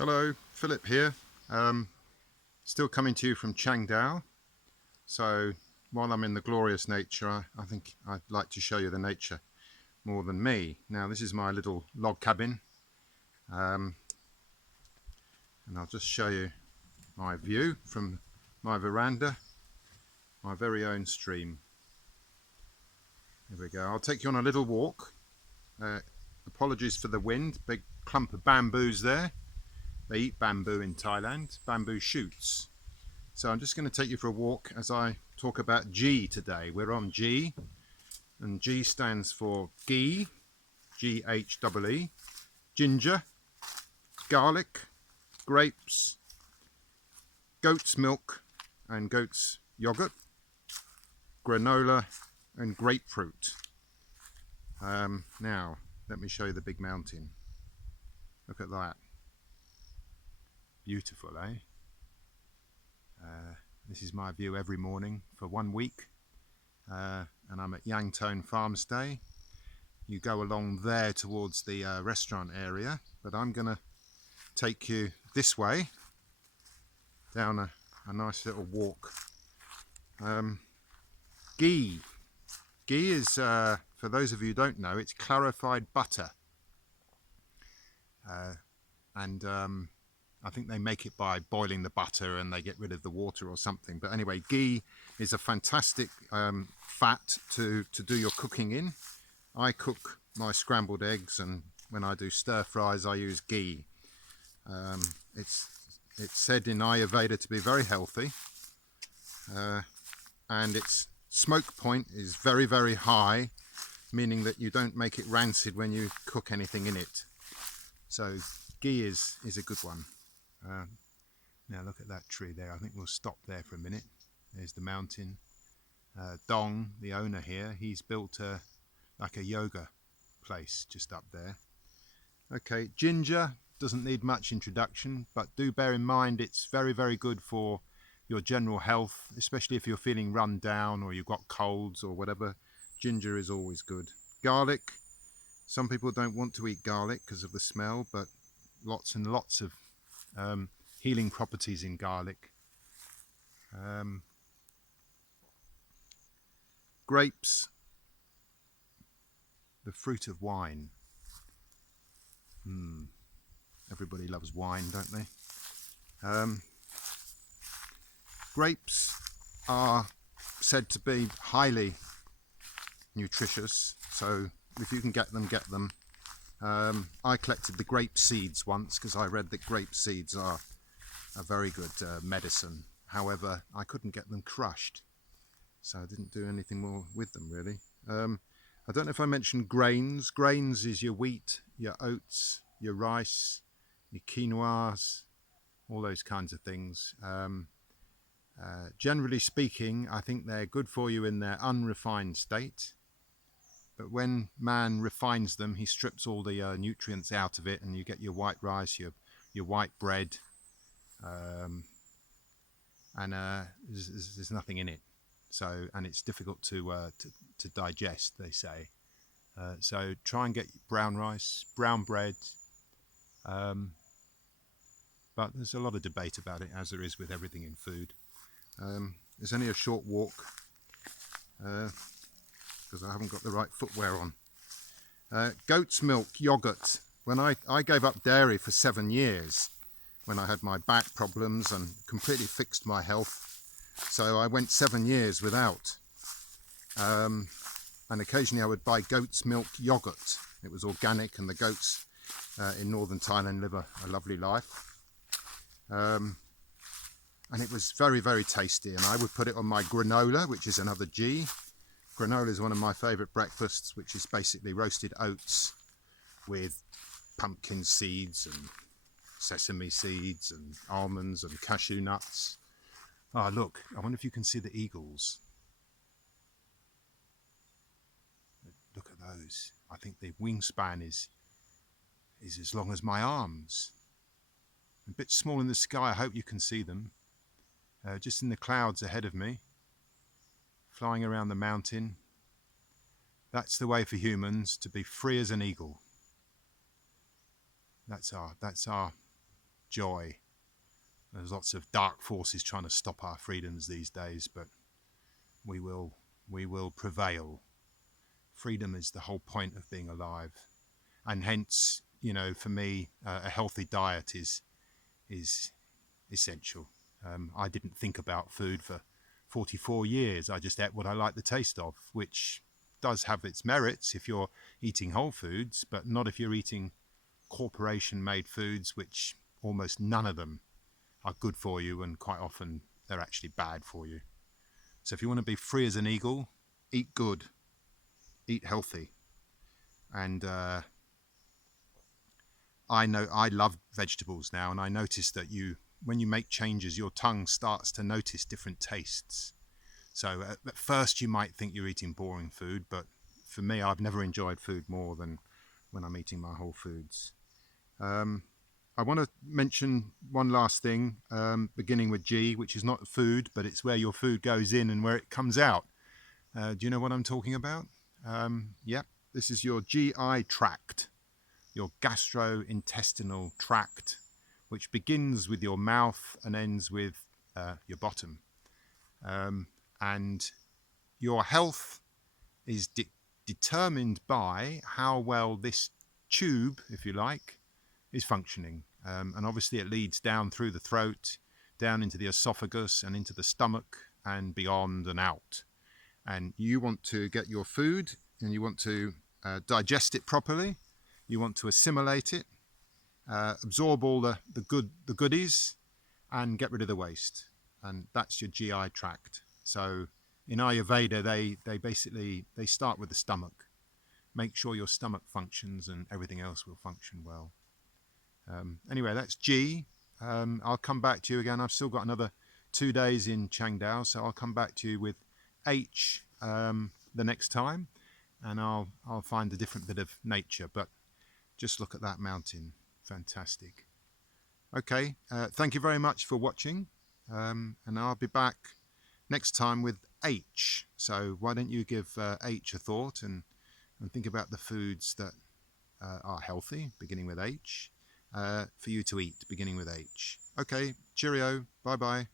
Hello, Philip here. Still coming to you from Changdao. So while I'm in the glorious nature, I think I'd like to show you the nature more than me. Now this is my little log cabin, and I'll just show you my view from my veranda, my very own stream. Here we go. I'll take you on a little walk. Apologies for the wind, big clump of bamboos there. They eat bamboo in Thailand, bamboo shoots. So I'm just going to take you for a walk as I talk about ghee today. We're on ghee, and ghee stands for ghee, G-H-E-E, ginger, garlic, grapes, goat's milk and goat's yogurt, granola and grapefruit. Now, let me show you the big mountain. Look at that. Beautiful, eh? This is my view every morning for 1 week, and I'm at Yangtone Farmstay. You go along there towards the restaurant area, but I'm going to take you this way down a nice little walk. Ghee. Ghee is, for those of you who don't know, it's clarified butter. And I think they make it by boiling the butter and they get rid of the water or something. But anyway, ghee is a fantastic fat to do your cooking in. I cook my scrambled eggs, and when I do stir fries I use ghee. It's said in Ayurveda to be very healthy, and its smoke point is very, very high, meaning that you don't make it rancid when you cook anything in it. So ghee is a good one. Now look at that tree there. I think we'll stop there for a minute. There's the mountain. Dong, the owner here, he's built like a yoga place just up there. Okay, ginger doesn't need much introduction, but do bear in mind it's very, very good for your general health, especially if you're feeling run down or you've got colds or whatever. Ginger is always good. Garlic. Some people don't want to eat garlic because of the smell, but lots and lots of healing properties in garlic. Grapes, the fruit of wine. Everybody loves wine, don't they? Grapes are said to be highly nutritious, so if you can get them, get them. I collected the grape seeds once because I read that grape seeds are a very good medicine. However, I couldn't get them crushed, so I didn't do anything more with them really. I don't know if I mentioned grains. Grains is your wheat, your oats, your rice, your quinoas, all those kinds of things. Generally speaking, I think they're good for you in their unrefined state. But when man refines them, he strips all the nutrients out of it, and you get your white rice, your white bread, and there's nothing in it. So, and it's difficult to digest, they say. So try and get brown rice, brown bread. But there's a lot of debate about it, as there is with everything in food. It's only a short walk, because I haven't got the right footwear on. Goat's milk, yogurt. When I gave up dairy for 7 years when I had my back problems and completely fixed my health. So I went 7 years without. And occasionally I would buy goat's milk yogurt. It was organic, and the goats in northern Thailand live a lovely life. And it was very, very tasty, and I would put it on my granola, which is another G. Granola is one of my favourite breakfasts, which is basically roasted oats with pumpkin seeds and sesame seeds and almonds and cashew nuts. Ah, look, I wonder if you can see the eagles. Look at those. I think the wingspan is as long as my arms. A bit small in the sky. I hope you can see them. Just in the clouds ahead of me, flying around the mountain. That's the way for humans to be free as an eagle. That's our joy. There's lots of dark forces trying to stop our freedoms these days, but we will prevail. Freedom is the whole point of being alive, and hence, for me, a healthy diet is essential. I didn't think about food for 44 years. I just ate what I like the taste of, which does have its merits if you're eating whole foods, but not if you're eating corporation-made foods, which almost none of them are good for you, and quite often they're actually bad for you. So if you want to be free as an eagle, eat good, eat healthy. And I know I love vegetables now, and I notice that when you make changes, your tongue starts to notice different tastes. So at first you might think you're eating boring food, but for me, I've never enjoyed food more than when I'm eating my whole foods. I want to mention one last thing, beginning with G, which is not food, but it's where your food goes in and where it comes out. Do you know what I'm talking about? Yep, this is your GI tract, your gastro-intestinal tract, which begins with your mouth and ends with your bottom. And your health is determined by how well this tube, if you like, is functioning. And obviously it leads down through the throat, down into the esophagus and into the stomach and beyond and out. And you want to get your food and you want to digest it properly. You want to assimilate it, absorb all the goodies and get rid of the waste. And that's your GI tract. So in Ayurveda, they start with the stomach. Make sure your stomach functions and everything else will function well. Anyway, that's G. I'll come back to you again. I've still got another 2 days in Changdao, so I'll come back to you with H the next time, and I'll find a different bit of nature. But just look at that mountain. Fantastic. Okay, thank you very much for watching, and I'll be back next time with H. So why don't you give H a thought and think about the foods that are healthy, beginning with H, for you to eat, beginning with H. Okay, cheerio, bye-bye.